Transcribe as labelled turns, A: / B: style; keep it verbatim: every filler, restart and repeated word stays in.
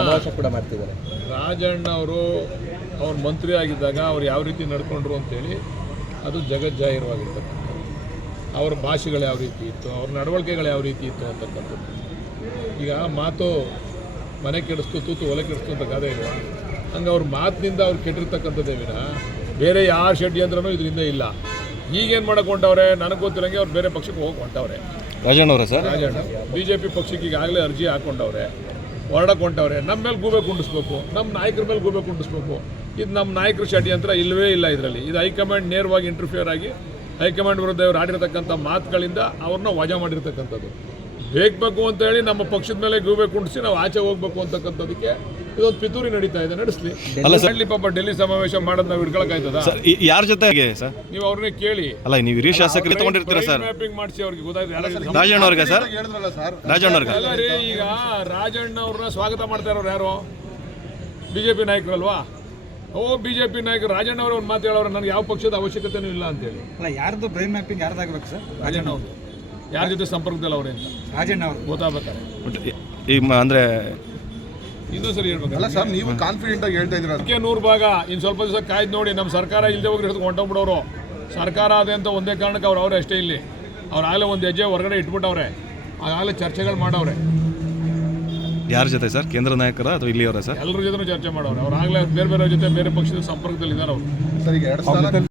A: ಸಮಾವೇಶ ಕೂಡ ಮಾಡ್ತಿದ್ದಾರೆ.
B: ರಾಜಣ್ಣ ಅವರು ಅವ್ರ ಮಂತ್ರಿ ಆಗಿದ್ದಾಗ ಅವ್ರು ಯಾವ ರೀತಿ ನಡ್ಕೊಂಡ್ರು ಅಂತೇಳಿ ಅದು ಜಗಜ್ಜಾಹಿರವಾಗಿರ್ತಕ್ಕಂಥದ್ದು. ಅವ್ರ ಭಾಷೆಗಳು ಯಾವ ರೀತಿ ಇತ್ತು, ಅವ್ರ ನಡವಳಿಕೆಗಳು ಯಾವ ರೀತಿ ಇತ್ತು ಅಂತಕ್ಕಂಥದ್ದು. ಈಗ ಮಾತು ಮನೆ ಕೆಡಿಸ್ತು, ತೂತು ಒಲೆ ಕೆಡಿಸ್ತು ಅಂತ ಗಾದೆ ಇಲ್ಲ. ಹಂಗೆ ಅವ್ರ ಮಾತಿನಿಂದ ಅವ್ರು ಕೆಟ್ಟಿರ್ತಕ್ಕಂಥದ್ದೇ ವಿನ ಬೇರೆ ಯಾರ ಷಡ್ಯಂತ್ರನೂ ಇದರಿಂದ ಇಲ್ಲ. ಈಗೇನು ಮಾಡಕ್ಕೆ ಹೊಂಟವ್ರೆ ನನಗೆ ಗೊತ್ತಿರಂಗೆ ಅವ್ರು ಬೇರೆ ಪಕ್ಷಕ್ಕೆ ಹೋಗಿ ಹೊಂಟವ್ರೆ.
C: ರಾಜಣ್ಣ ಅವರ sir
B: Rajanna B J P ಪಕ್ಷಕ್ಕೆ ಈಗಾಗಲೇ ಅರ್ಜಿ ಹಾಕ್ಕೊಂಡವ್ರೆ, ಹೊರಡಕ್ಕೆ ಹೊಂಟವ್ರೆ. ನಮ್ಮ ಮೇಲೆ ಗೂಬೆ ಕುಂಡಿಸ್ಬೇಕು, ನಮ್ಮ ನಾಯಕರ ಮೇಲೆ ಗೂಬೆ ಕುಂಡಿಸ್ಬೇಕು. ಇದು ನಮ್ಮ ನಾಯಕರ ಷಡ್ಯಂತ್ರ ಇಲ್ಲವೇ ಇಲ್ಲ ಇದರಲ್ಲಿ. ಇದು ಹೈಕಮಾಂಡ್ ನೇರವಾಗಿ ಇಂಟರ್ಫಿಯರ್ ಆಗಿ ಹೈಕಮಾಂಡ್ ವಿರುದ್ಧ ಇವರು ಆಡಿರ್ತಕ್ಕಂಥ ಮಾತುಗಳಿಂದ ಅವ್ರನ್ನ ವಜಾ ಮಾಡಿರ್ತಕ್ಕಂಥದ್ದು. ಬೇಕು ಅಂತೇಳಿ ನಮ್ಮ ಪಕ್ಷದ ಮೇಲೆ ಗೂಬೆ ಕುಂಡಿಸಿ ನಾವು ಆಚೆ ಹೋಗ್ಬೇಕು ಅಂತಕ್ಕಂಥದಕ್ಕೆ ಇದೊಂದು ಪಿತೂರಿ ನಡೀತಾ ಇದೆ. ನಡೆಸಲಿ
C: ಅಲ್ಲ ಸರ್,
B: ಪಾಪ ಡೆಲ್ಲಿ ಸಮಾವೇಶ ಮಾಡೋದು ನಾವು ಹಿಡ್ಕೊಳಕ್ಕಾಯ್ತದ?
C: ಯಾರ ಜೊತೆಗೆ ಸರ್
B: ನೀವು ಅವ್ರನ್ನೇ ಕೇಳಿ.
C: ಅಲ್ಲ, ನೀವು ಹಿರಿಯ ಶಾಸಕರು ತಗೊಂಡಿರ್ತೀರಾ ಸರ್?
B: ಮ್ಯಾಪಿಂಗ್ ಮಾಡಿಸಿ ಅವ್ರಿಗೆ ಗೊತ್ತಾಯ್ತು.
C: ರಾಜಣ್ಣ ಅವ್ರಿಗೆ ಸರ್ ರಾಜಣ್ಣ ಅವ್ರಿಗೆ
B: ಅಲ್ಲ ರೀ, ಈಗ ರಾಜಣ್ಣ ಅವ್ರನ್ನ ಸ್ವಾಗತ ಮಾಡ್ತಾ ಇರೋರು ಯಾರು? ಬಿಜೆಪಿ ನಾಯಕರು ಅಲ್ವಾ? ಓ ಬಿಜೆಪಿ ನಾಯಕರು ರಾಜಣ್ಣ ಅವರು ಒಂದು ಮಾತು ಹೇಳೋರು, ನನಗೆ ಯಾವ ಪಕ್ಷದ ಅವಶ್ಯಕತೆನೂ ಇಲ್ಲ ಅಂತೇಳಿ.
D: ಅಲ್ಲ, ಯಾರ್ದು ಬ್ರೈನ್ ಮ್ಯಾಪಿಂಗ್ ಯಾರ್ದಾಗಬೇಕು ಸರ್?
B: ರಾಜಣ್ಣ ಅವರು ಯಾರ ಜೊತೆ ಸಂಪರ್ಕದಲ್ಲಿ ಅವ್ರೆ ಅಂತ
D: ರಾಜಣ್ಣ ಅವರು
B: ಗೊತ್ತಾಗಬೇಕಾರೆ
C: ಈಗ ಅಂದರೆ
B: ಇನ್ನೊಂದ್ಸರಿ ಹೇಳ್ಬೇಕು.
E: ಅಲ್ಲ ಸರ್, ನೀವು ಕಾನ್ಫಿಡೆಂಟ್ ಆಗಿ ಹೇಳ್ತಾ ಇದ್ದೀರಾ.
B: ಅದಕ್ಕೆ ನೂರು ಭಾಗ ಇನ್ನು ಸ್ವಲ್ಪ ದಿವಸ ಕಾಯ್ದು ನೋಡಿ. ನಮ್ಮ ಸರ್ಕಾರ ಇಲ್ಲದೆ ಹೋಗಿ ಹಿಡಿದು ಹೊಂಟೋಗ್ಬಿಡೋರು. ಸರ್ಕಾರ ಅದೇ ಅಂತ ಒಂದೇ ಕಾರಣಕ್ಕೆ ಅವ್ರು ಅವರೇ ಅಷ್ಟೇ. ಇಲ್ಲಿ ಅವ್ರು ಆಗಲೇ ಒಂದು ಹೆಜ್ಜೆ ಹೊರಗಡೆ ಇಟ್ಬಿಟ್ಟವ್ರೆ, ಆಗಲೇ ಚರ್ಚೆಗಳು ಮಾಡವ್ರೆ.
C: ಯಾರ ಜೊತೆ ಸರ್? ಕೇಂದ್ರ ನಾಯಕರ ಅಥವಾ ಇಲ್ಲಿಯವರ ಸರ್?
B: ಎಲ್ಲರ ಜೊತೆ ಚರ್ಚೆ ಮಾಡವ್ರೆ. ಅವ್ರು ಆಗಲೇ ಬೇರೆ ಬೇರೆ ಜೊತೆ ಬೇರೆ ಪಕ್ಷದ ಸಂಪರ್ಕದಲ್ಲಿ ಇದ್ದಾರೆ ಅವರು.
E: ಸರ್, ಈಗ ಎರಡು ಸ್ಥಾನ